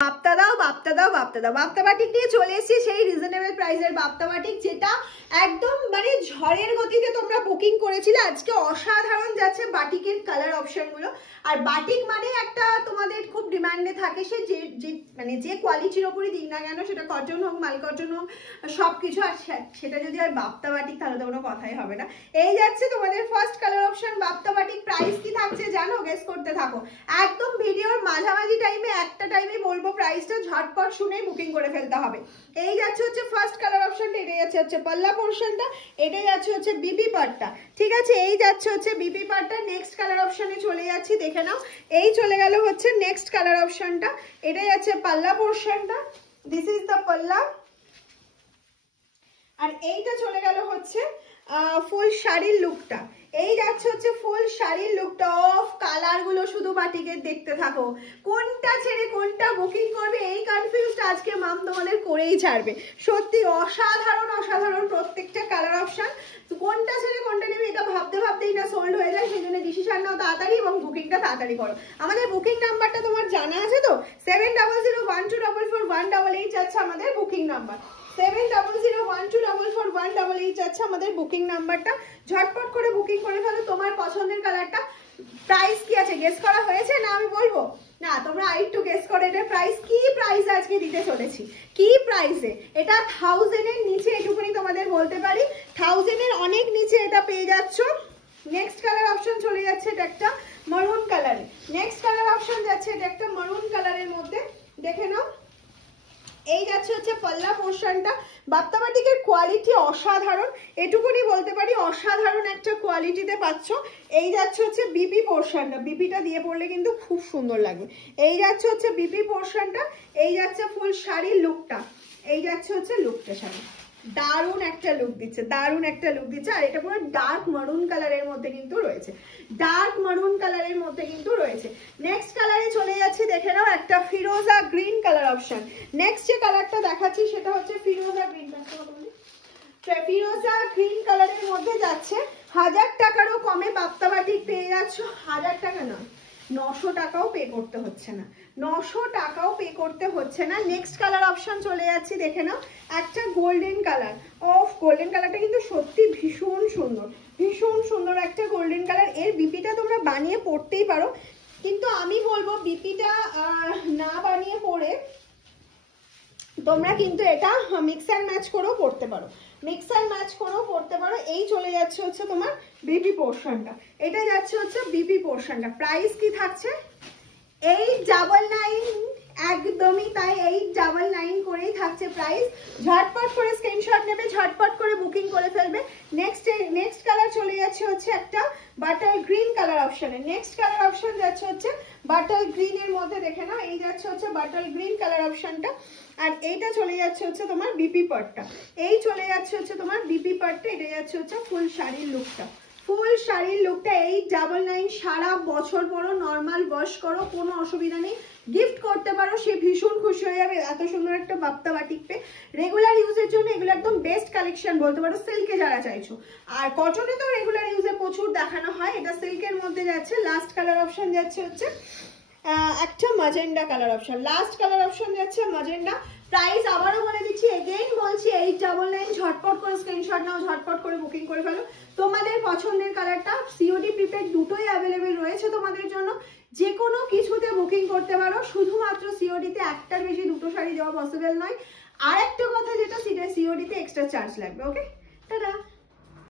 বাপ্তা দাও বাপ্তা দাও বাপ্তা দাও। বাপ্তা বাটিক নিয়ে চলে এসেছি সেই রিজনেবল প্রাইসের বাপ্তা বাটিক, যেটা একদম মানে ঝড়ের গতিতে তোমরা বুকিং করেছিলে। আজকে অসাধারণ যাচ্ছে বাটিকের কালার অপশনগুলো। আর বাটিক মানে একটা তোমাদের খুব ডিমান্ডে থাকে, সে যে মানে যে কোয়ালিটির ওপরই দিন না কেন, সেটা কটন হোক মাল কটন হোক সব কিছু। আর সেটা যদি হয় বাপ্তা বাটিক তাহলে তো কোনো কথাই হবে না। এই যাচ্ছে তোমাদের ফার্স্ট কালার অপশন বাপ্তা বাটিক। প্রাইস কি থাকছে জানো? গেস করতে থাকো। একদম ভিডিওর মাঝামাঝি টাইমে একটা টাইমে বলবো প্রাইসটা, ঝটপট শুনে বুকিং করে ফেলতে হবে। এই যাচ্ছে হচ্ছে ফার্স্ট কালার অপশনটা, এটাই যাচ্ছে হচ্ছে পাল্লা পোর্শনটা, এটাই যাচ্ছে হচ্ছে বিপি পার্টটা। ঠিক আছে, এই যাচ্ছে হচ্ছে বিপি পার্টটা। নেক্সট কালার অপশনে চলে যাচ্ছি, দেখে নাও। এই চলে গেল হচ্ছে নেক্সট কালার অপশনটা, এটাই যাচ্ছে পাল্লা পোর্শনটা। দিস ইজ দ্য পাল্লা। আর এইটা চলে গেল হচ্ছে ফুল শাড়ির লুকটা। এই যাচ্ছে হচ্ছে ফুল শাড়ির লুকটা। অফ কালার গুলো শুধু বাটিকের দেখতে থাকো, কোনটা ছেড়ে কোনটা বুকিং করবে এই কনফিউজটা আজকে মাম তোমাদের করেই ছাড়বে। সত্যি অসাধারণ অসাধারণ প্রত্যেকটা কালার অপশন। কোনটা ছেড়ে কোনটা নেবে এটা ভাবতে ভাবতেই না সোল্ড হয়ে যায়। সেই জন্য ডিসিশন নাও তাড়াতাড়ি এবং বুকিংটা তাড়াতাড়ি করো। আমাদের বুকিং নাম্বারটা তোমার জানা আছে তো? 7001244188 যাচ্ছে আমাদের বুকিং নাম্বার। 7001244188 যাচ্ছে আমাদের বুকিং নাম্বারটা। ঝটপট করে বুকিং করে ফেলো তোমার পছন্দের কালারটা। প্রাইস কি আছে গেস করা হয়েছে না? আমি বলবো না, তোমরা আরেকটু গেস করো এটার প্রাইস কি। প্রাইস আজকে দিতে চলেছি কি প্রাইসে? এটা 1000 এর নিচে, এটুকুনি তোমাদের বলতে পারি। 1000 এর অনেক নিচে এটা পেয়ে যাচ্ছ। নেক্সট কালার অপশন চলে যাচ্ছে, এটা একটা মারুন কালারে। নেক্সট কালার অপশন যাচ্ছে এটা একটা মারুন কালারের মধ্যে, দেখে নাও। এই যাচ্ছে হচ্ছে পাল্লা পোর্শনটা। বাপ্তা বাটিকের কোয়ালিটি অসাধারণ, এটুকুনি বলতে পারি, অসাধারণ একটা কোয়ালিটিতে পাচ্ছ। এই যাচ্ছে হচ্ছে বিপি পোর্শনটা, বিপিটা দিয়ে পড়লে কিন্তু খুব সুন্দর লাগবে। এই যাচ্ছে হচ্ছে বিপি পোর্শনটা, এই যাচ্ছে ফুল শাড়ির লুকটা, এই যাচ্ছে হচ্ছে লুকটা। শাড়ি দারুণ একটা লুক দিচ্ছে, দারুণ একটা লুক দিচ্ছে। আর এটা পুরো ডার্ক মারুন কালারের মধ্যে কিন্তু রয়েছে, ডার্ক মারুন কালারের মধ্যে কিন্তু রয়েছে। নেক্সট কালারে চলে যাচ্ছি, দেখে নাও একটা ফিরোজা গ্রিন কালার অপশন। নেক্সট যে কালারটা দেখাচ্ছি সেটা হচ্ছে ফিরোজা গ্রিন। ফিরোজা গ্রিন কালারের মধ্যে যাচ্ছে। 1000 টাকারও কমে বাপ্তা বাটিক পেয়ে যাচ্ছ। 1000 টাকা নয়, 900 টাকাও পে করতে হচ্ছে না, 900 টাকাও পে করতে হচ্ছে না। নেক্সট কালার অপশন চলে যাচ্ছি, দেখে নাও একটা গোল্ডেন কালার। অফ গোল্ডেন কালারটা কিন্তু সত্যি ভীষণ সুন্দর, ভীষণ সুন্দর একটা গোল্ডেন কালার। এর বিপিটা তোমরা বানিয়ে পড়তেই পারো, কিন্তু আমি বলবো বিপিটা না বানিয়ে পড়ে তোমরা কিন্তু এটা মিক্স অ্যান্ড ম্যাচ করেও পড়তে পারো, মিক্স অ্যান্ড ম্যাচ করেও পড়তে পারো। এই চলে যাচ্ছে হচ্ছে তোমার বিপি পোর্শনটা, এটা যাচ্ছে হচ্ছে বিপি পোর্শনটা। প্রাইস কি থাকছে? 899, একদমই তাই, 899 করেই থাকছে প্রাইস। ঝটপট করে স্ক্রিনশট নেবে, ঝটপট করে বুকিং করে ফেলবে। নেক্সট কালার চলে যাচ্ছে হচ্ছে একটা বাটার গ্রিন কালার অপশনে। নেক্সট কালার অপশন যাচ্ছে হচ্ছে বাটার গ্রিন এর মধ্যে, দেখে নাও। এই যাচ্ছে হচ্ছে বাটার গ্রিন কালার অপশনটা। আর এইটা চলে যাচ্ছে হচ্ছে তোমার বিপি পার্টটা, এই চলে যাচ্ছে হচ্ছে তোমার বিপি পার্টটা। এটা যাচ্ছে হচ্ছে ফুল শাড়ির লুকটা, ফুল শাড়ির লুকটা। 899, সারা বছর পরো, নর্মাল ওয়াশ করো, কোনো অসুবিধা নেই, গিফট করতে পারো, সে ভীষণ খুশি হয়ে যাবে এত সুন্দর একটা বাপ্তা বাটিক পে। রেগুলার ইউজের জন্য এগুলো একদম বেস্ট কালেকশন বলতে পারো, সিল্কে যারা চাইছো। আর কটনে তো রেগুলার ইউজে প্রচুর দেখানো হয়, এটা সিল্কের মধ্যে যাচ্ছে। লাস্ট কালার অপশন যাচ্ছে হচ্ছে একটা magenta colour option, last colour option যাচ্ছে ম্যাজেন্ডা। প্রাইস আবারও বলে দিচ্ছি, এগেইন বলছি 899। ঝটপট করে স্ক্রিনশট নাও, ঝটপট করে বুকিং করে ফেলো তোমাদের পছন্দের কালারটা। সিওডি প্রিপেড দুটোই অ্যাভেলেবেল রয়েছে তোমাদের জন্য, যে কোনো কিছুতে বুকিং করতে পারো। শুধুমাত্র সিওডিতে একটার বেশি দুটো শাড়ি দেওয়া পসিবল নয়। আর একটা কথা, যেটা সিওডিতে এক্সট্রা চার্জ লাগবে। ওকে, টাটা।